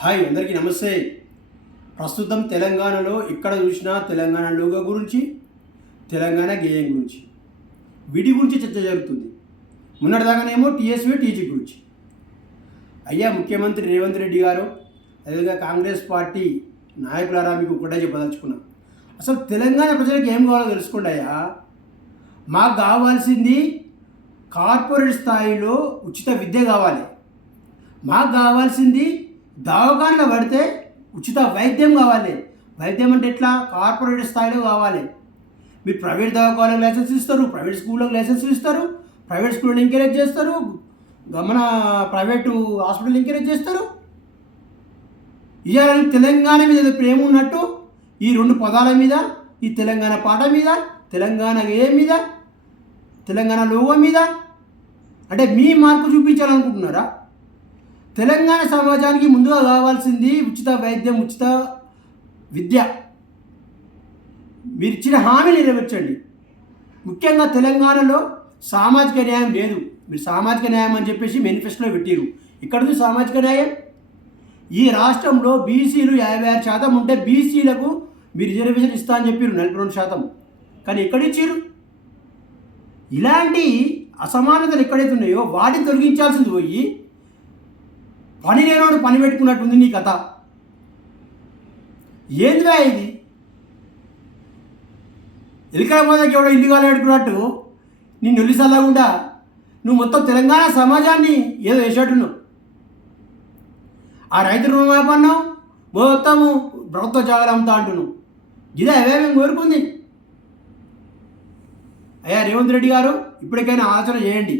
Hi అందరికీ నమస్తే. ప్రస్తుతం తెలంగాణలో ఎక్కడ చూసినా తెలంగాణ లోగో గురించి, తెలంగాణ గేయం గురించి, వీటి గురించి చర్చ జరుగుతుంది. మొన్నటిదాకానేమో టీఎస్వీ టీజీ గురించి. అయ్యా ముఖ్యమంత్రి రేవంత్ రెడ్డి గారు, అదేవిధంగా కాంగ్రెస్ పార్టీ నాయకులారా, మీకు ఒకటే చెప్పదలుచుకున్నా. అసలు తెలంగాణ ప్రజలకు ఏం కావాలో తెలుసుకోండి అయ్యా. మాకు కావాల్సింది కార్పొరేట్ స్థాయిలో ఉచిత విద్య కావాలి. మాకు కావాల్సింది దవాఖానలో పడితే ఉచిత వైద్యం కావాలి. వైద్యం అంటే ఎట్లా? కార్పొరేట్ స్థాయిలో కావాలి. మీరు ప్రైవేట్ దవాఖానలకు లైసెన్స్ ఇస్తారు, ప్రైవేట్ స్కూళ్ళకు లైసెన్స్ ఇస్తారు, ప్రైవేట్ స్కూళ్ళని ఎంకరేజ్ చేస్తారు, మన ప్రైవేటు హాస్పిటల్ ఎంకరేజ్ చేస్తారు. ఇవాళ తెలంగాణ మీద ప్రేమ ఉన్నట్టు ఈ రెండు పదాల మీద, ఈ తెలంగాణ పాట మీద, తెలంగాణ గేయం మీద, తెలంగాణ లోగో మీద అంటే మీ మార్పు చూపించాలనుకుంటున్నారా? తెలంగాణ సమాజానికి ముందుగా కావాల్సింది ఉచిత వైద్యం, ఉచిత విద్య. మీరు ఇచ్చిన హామీ నెరవేర్చండి. ముఖ్యంగా తెలంగాణలో సామాజిక న్యాయం లేదు. మీరు సామాజిక న్యాయం అని చెప్పేసి మేనిఫెస్టోలో పెట్టారు. ఇక్కడికి సామాజిక న్యాయం. ఈ రాష్ట్రంలో బీసీలు 56% ఉంటే బీసీలకు మీరు రిజర్వేషన్ ఇస్తా అని చెప్పారు 42%. కానీ ఎక్కడ ఇచ్చారు? ఇలాంటి అసమానతలు ఎక్కడైతే ఉన్నాయో వాటిని తొలగించాల్సింది పోయి పని లేనోడు పని పెట్టుకున్నట్టుంది నీ కథ. ఏందివా ఇది? ఎలికల పోదాకి ఎవడో ఇల్లు కాలు పెట్టుకున్నట్టు నిన్ను ఒలిసల్లాగుండా నువ్వు మొత్తం తెలంగాణ సమాజాన్ని ఏదో వేసేట్టున్నావు. ఆ రైతు రుణమాఫీ అన్నావు, మొత్తము ప్రభుత్వ జాగాలు అమ్ముతా అంటున్నావు. ఇదే మేము కోరుకుంది. అయ్యా రేవంత్ రెడ్డి గారు, ఇప్పటికైనా ఆలోచన చేయండి.